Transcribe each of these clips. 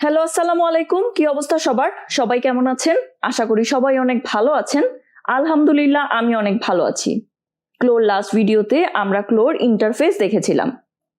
Hello, আসসালামু আলাইকুম। কি অবস্থা সবার? সবাই কেমন আছেন? আশা করি সবাই অনেক ভালো আছেন। আলহামদুলিল্লাহ, আমি অনেক ভালো আছি। ক্লোর লাস্ট ভিডিওতে আমরা ক্লোর ইন্টারফেস দেখেছিলাম।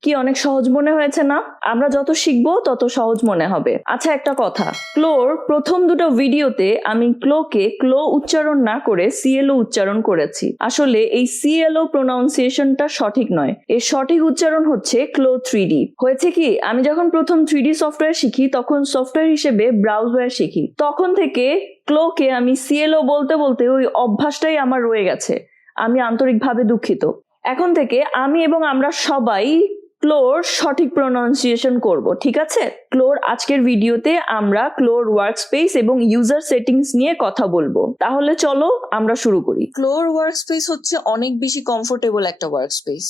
কি অনেক সহজ মনে হয়েছে না? আমরা যত শিখবো তত সহজ মনে হবে। আচ্ছা, একটা কথা, ক্লোর প্রথম দুটো ভিডিওতে আমি ক্লোকে ক্লো উচ্চারণ না করে CLO উচ্চারণ করেছি। আসলে এই CLO প্রোনাউন্সিয়েশনটা সঠিক নয়। এর সঠিক উচ্চারণ হচ্ছে ক্লো 3D। হয়েছে কি, আমি যখন প্রথম 3D সফটওয়্যার শিখি তখন সফটওয়্যার হিসেবে ব্রাউজার শিখি। তখন থেকে ক্লোকে আমি CLO বলতে বলতে ওই অভ্যাসটাই আমার রয়ে গেছে। আমি আন্তরিকভাবে দুঃখিত। এখন থেকে আমি এবং আমরা সবাই ক্লোর সঠিক প্রোনাউন্সিয়েশন করব, ঠিক আছে? ক্লোর আজকের ভিডিওতে আমরা ক্লোর ওয়ার্কস্পেস এবং ইউজার সেটিংস নিয়ে কথা বলবো। তাহলে চলো আমরা শুরু করি। ক্লোর ওয়ার্কস্পেস হচ্ছে অনেক বেশি কমফোর্টেবল একটা ওয়ার্কস্পেস।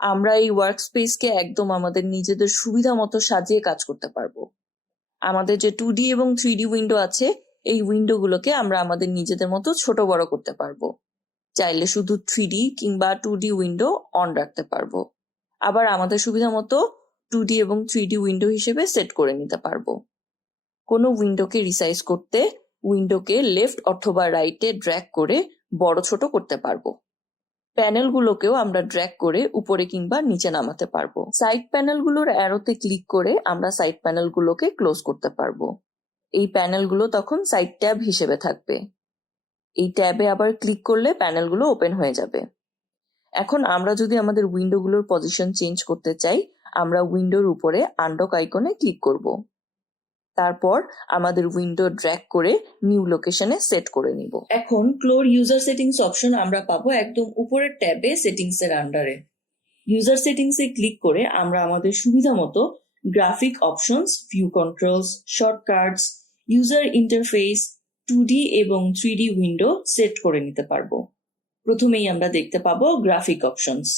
আমরা এই ওয়ার্কস্পেসকে একদম আমাদের নিজেদের সুবিধা মতো সাজিয়ে কাজ করতে পারবো। আমাদের যে 2D এবং 3D উইন্ডো আছে, এই উইন্ডোগুলোকে আমরা আমাদের নিজেদের মতো ছোট বড় করতে পারবো। চাইলে শুধু 3D কিংবা 2D উইন্ডো অন রাখতে পারবো। আবার আমাদের সুবিধা মতো 2D এবং 3D উইন্ডো হিসেবে সেট করে নিতে পারবো। কোনো উইন্ডোকে রিসাইজ করতে উইন্ডোকে লেফট অথবা রাইটে ড্র্যাগ করে বড় ছোট করতে পারবো। প্যানেলগুলোকেও আমরা ড্র্যাগ করে উপরে কিংবা নিচে নামাতে পারবো। সাইড প্যানেলগুলোর অ্যারোতে ক্লিক করে আমরা সাইড প্যানেলগুলোকে ক্লোজ করতে পারবো। এই প্যানেলগুলো তখন সাইড ট্যাব হিসেবে থাকবে। এই ট্যাবে আবার ক্লিক করলে প্যানেলগুলো ওপেন হয়ে যাবে। এখন আমরা যদি আমাদের উইন্ডোগুলোর পজিশন চেঞ্জ করতে চাই, আমরা উইন্ডোর উপরে আনডক আইকনে ক্লিক করব। তারপর আমাদের উইন্ডো ড্র্যাগ করে নিউ লোকেশনে সেট করে নিব। এখন ক্লোর ইউজার সেটিংস অপশন আমরা পাবো একদম উপরের ট্যাবে সেটিংস এর আন্ডারে। ইউজার সেটিংস এ ক্লিক করে আমরা আমাদের সুবিধা মতো graphic options, view controls, shortcuts, user interface, 2D এবং 3D উইন্ডো সেট করে নিতে পারবো। প্রথমেই আমরা দেখতে পাবো গ্রাফিক অপশনস।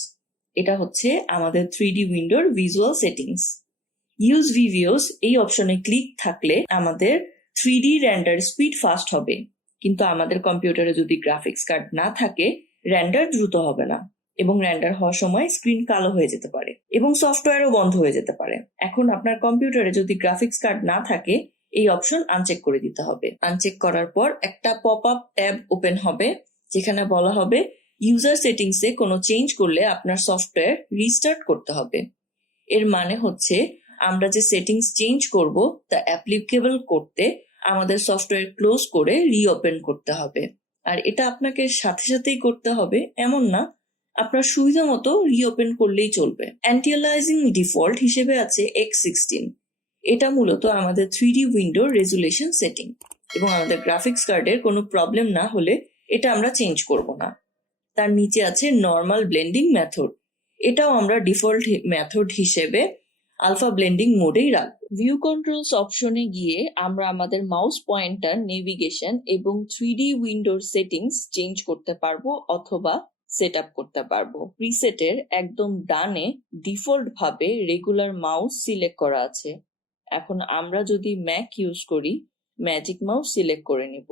এটা হচ্ছে আমাদের 3D উইন্ডোর ভিজুয়াল সেটিংস। ইউজ ভিভিওস এই অপশনে ক্লিক থাকলে আমাদের 3D রেন্ডার স্পিড ফাস্ট হবে, কিন্তু আমাদের কম্পিউটারে যদি গ্রাফিক্স কার্ড না থাকে রেন্ডার দ্রুত হবে না এবং রেন্ডার হওয়ার সময় স্ক্রিন কালো হয়ে যেতে পারে এবং সফটওয়্যারও বন্ধ হয়ে যেতে পারে। এখন আপনার কম্পিউটারে যদি গ্রাফিক্স কার্ড না থাকে, এই অপশন আনচেক করে দিতে হবে। আনচেক করার পর একটা পপ আপ ট্যাব ওপেন হবে, যেখানে বলা হবে ইউজার সেটিংসে কোনো চেঞ্জ করলে আপনার সফটওয়্যার রিস্টার্ট করতে হবে। এর মানে হচ্ছে আমরা যে সেটিংস চেঞ্জ করব তা অ্যাপ্লিকেবল করতে আমাদের সফটওয়্যার ক্লোজ করে রিওপেন করতে হবে। আর এটা আপনাকে সাথে সাথেই করতে হবে এমন না, আপনার সুবিধা মতো রিওপেন করলেই চলবে। অ্যান্টি-অ্যালিয়াসিং ডিফল্ট হিসেবে আছে X16। এটা মূলত আমাদের 3D উইন্ডোর রেজুলেশন সেটিং এবং আমাদের গ্রাফিক্স কার্ডের কোনো প্রবলেম না হলে এটা আমরা চেঞ্জ করব না। তার নিচে আছে নর্মাল ব্লেন্ডিং মেথড। এটাও আমরা ডিফল্ট মেথড হিসেবে আলফা ব্লেন্ডিং মোডেই রাখবো। ভিউ কন্ট্রোলস অপশনে গিয়ে আমরা আমাদের মাউস পয়েন্টার, নেভিগেশন এবং 3D উইন্ডোর সেটিংস চেঞ্জ করতে পারবো অথবা সেট আপ করতে পারবো। প্রিসেটের একদম ডানে ডিফল্ট ভাবে রেগুলার মাউস সিলেক্ট করা আছে। এখন আমরা যদি ম্যাক ইউজ করি, ম্যাজিক মাউস সিলেক্ট করে নিব।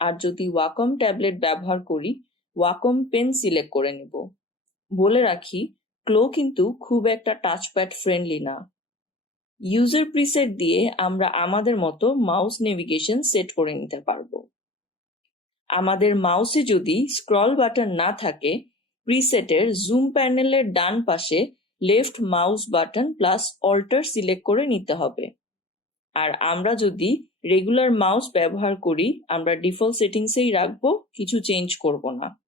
আর যদি ওয়াকম ট্যাবলেট ব্যবহার করি, ওয়াকম পেন সিলেক্ট করে নিব। বলে রাখি, ক্লো কিন্তু খুব একটা টাচপ্যাড ফ্রেন্ডলি না। ইউজার প্রিসেট দিয়ে আমরা আমাদের মতো মাউস নেভিগেশন সেট করে নিতে পারবো। আমাদের মাউসে যদি স্ক্রল বাটন না থাকে, প্রিসেটের জুম প্যানেলের ডান পাশে left mouse button plus alter select করে নিতে হবে। আর আমরা যদি রেগুলার মাউস ব্যবহার করি, আমরা ডিফল্ট সেটিংসেই রাখবো, কিছু চেঞ্জ করব না।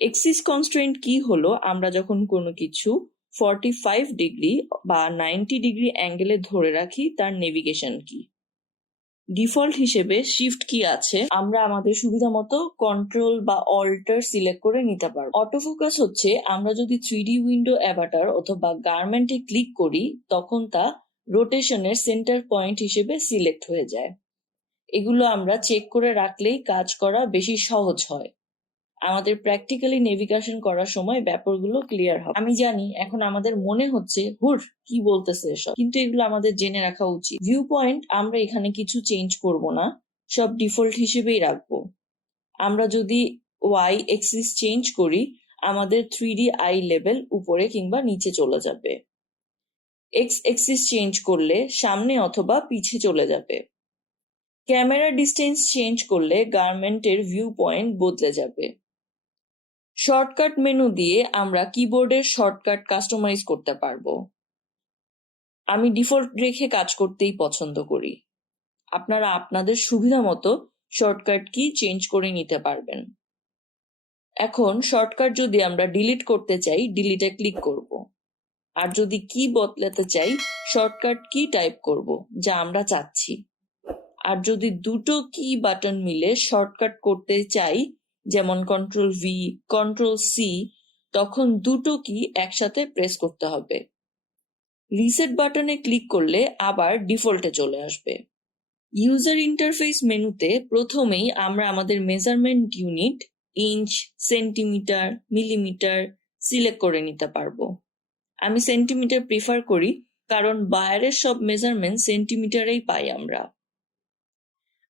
এক্সিস কনস্ট্রেন্ট কি হলো, আমরা যখন কোনো কিছু 45 ডিগ্রি বা 90 ডিগ্রি অ্যাঙ্গেলে ধরে রাখি তার নেভিগেশন কি। ডিফল্ট হিসেবে শিফট কি আছে, আমরা আমাদের সুবিধা মতো কন্ট্রোল বা অল্টার সিলেক্ট করে নিতে পারবো। অটোফোকাস হচ্ছে আমরা যদি 3D উইন্ডো অ্যাভাটার অথবা গার্মেন্টে ক্লিক করি তখন তা রোটেশনের সেন্টার পয়েন্ট হিসেবে সিলেক্ট হয়ে যায়। এগুলো আমরা চেক করে রাখলেই কাজ করা বেশি সহজ হয়। আমাদের প্র্যাকটিক্যালি নেভিগেশন করার সময় ব্যাপারগুলো ক্লিয়ার হবে। আমি জানি এখন আমাদের মনে হচ্ছে হুর কি বলতেছে এসব, কিন্তু এগুলো আমাদের জেনে রাখা উচিত। ভিউ পয়েন্ট আমরা এখানে কিছু চেঞ্জ করব না, সব ডিফল্ট হিসেবেই রাখবো। আমরা যদি ওয়াই এক্সিস চেঞ্জ করি, আমাদের 3D আই লেভেল উপরে কিংবা নিচে চলে যাবে। এক্স এক্সিস চেঞ্জ করলে সামনে অথবা পিছে চলে যাবে। ক্যামেরা ডিস্টেন্স চেঞ্জ করলে গার্মেন্টের ভিউ পয়েন্ট বদলে যাবে। শর্টকাট মেনু দিয়ে আমরা কিবোর্ডের শর্টকাট কাস্টমাইজ করতে পারবো। আমি ডিফল্ট রেখে কাজ করতেই পছন্দ করি। আপনারা আপনাদের সুবিধা মতো শর্টকাট কি চেঞ্জ করে নিতে পারবেন। এখন শর্টকাট যদি আমরা ডিলিট করতে চাই, ডিলিটে ক্লিক করব। আর যদি কি বদলাতে চাই, শর্টকাট কি টাইপ করব, যা আমরা চাচ্ছি। আর যদি দুটো কি বাটন মিলে শর্টকাট করতে চাই, যেমন কন্ট্রোল ভি, কন্ট্রোল সি, তখন দুটো কি একসাথে প্রেস করতে হবে। রিসেট বাটনে ক্লিক করলে আবার ডিফল্টে চলে আসবে। ইউজার ইন্টারফেস মেনুতে প্রথমেই আমরা আমাদের measurement unit, inch, centimetre, millimetre select করে নিতে পারবো। আমি সেন্টিমিটার প্রিফার করি, কারণ বাইরের সব মেজারমেন্ট সেন্টিমিটারেই পাই আমরা।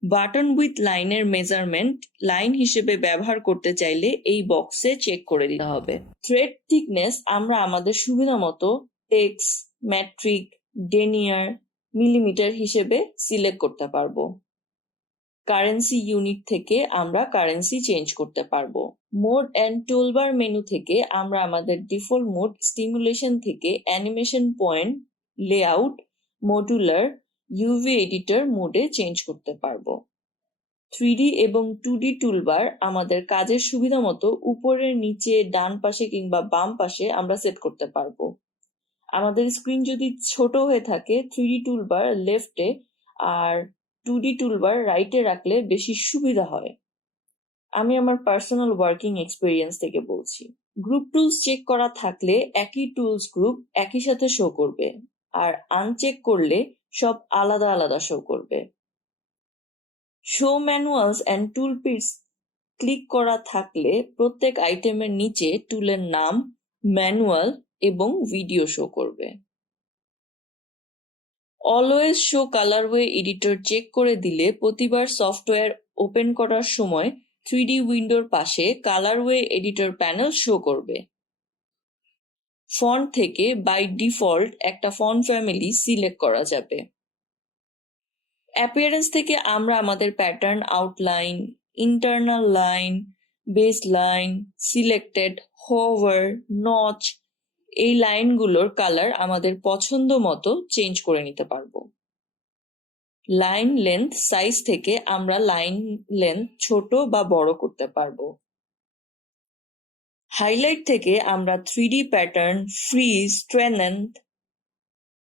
বাটন উইথ লাইনের মেজারমেন্ট লাইন হিসেবে ব্যবহার করতে চাইলে এই বক্সে চেক করে দিতে হবে। থ্রেড থিকনেস আমরা আমাদের সুবিধা মতো টেক্স, ম্যাট্রিক, ডেনিয়ার, মিলিমিটার হিসেবে সিলেক্ট করতে পারবো। কারেন্সি ইউনিট থেকে আমরা কারেন্সি চেঞ্জ করতে পারবো। মোড অ্যান্ড টুলবার মেনু থেকে আমরা আমাদের ডিফল্ট মোড স্টিমুলেশন থেকে animation point, layout, modular, UV editor মোডে চেঞ্জ করতে পারবো। 3D এবং 2D টুলবার আমাদের কাজের সুবিধা মতো উপরে, নিচে, ডান পাশে কিংবা বাম পাশে আমরা সেট করতে পারবো। আমাদের স্ক্রিন যদি ছোট হয়ে থাকে, 3D টুলবার লেফটে আর 2D টুলবার রাইটে রাখলে বেশি সুবিধা হয়। আমি আমার পার্সোনাল ওয়ার্কিং এক্সপিরিয়েন্স থেকে বলছি। গ্রুপ টুলস চেক করা থাকলে একই টুলস গ্রুপ একই সাথে শো করবে, আর আনচেক করলে সব আলাদা আলাদা শো করবে। শো ম্যানুয়ালস অ্যান্ড টুল পিটস ক্লিক করা থাকলে প্রত্যেক আইটেমের নিচে টুলের নাম, ম্যানুয়াল এবং ভিডিও শো করবে। Always show colourway editor check করে দিলে প্রতিবার সফটওয়্যার ওপেন করার সময় 3D উইন্ডোর পাশে কালারওয়ে এডিটর প্যানেল শো করবে। ফন্ট থেকে বাই ডিফল্ট একটা ফন্ট ফ্যামিলি সিলেক্ট করা যাবে। অ্যাপিয়ারেন্স থেকে আমরা আমাদের pattern, outline, internal line, base line, selected, hover, notch, এই লাইনগুলোর কালার আমাদের পছন্দ মতো চেঞ্জ করে নিতে পারবো। লাইন লেন্থ সাইজ থেকে আমরা লাইন লেন্থ ছোট বা বড় করতে পারবো। হাইলাইট থেকে আমরা 3D pattern, fridge, strength,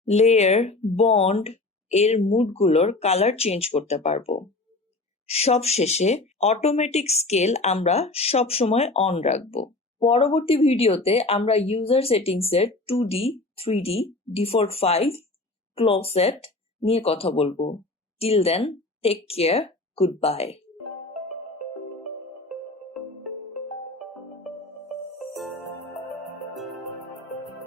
layer, bond এর মুডগুলোর কালার চেঞ্জ করতে পারবো। সবশেষে অটোমেটিক স্কেল আমরা সবসময় অন রাখবো। পরবর্তী ভিডিওতে আমরা ইউজার সেটিংসের 2D, 3D, default file, closet নিয়ে কথা বলবো। Till then, take care, good by.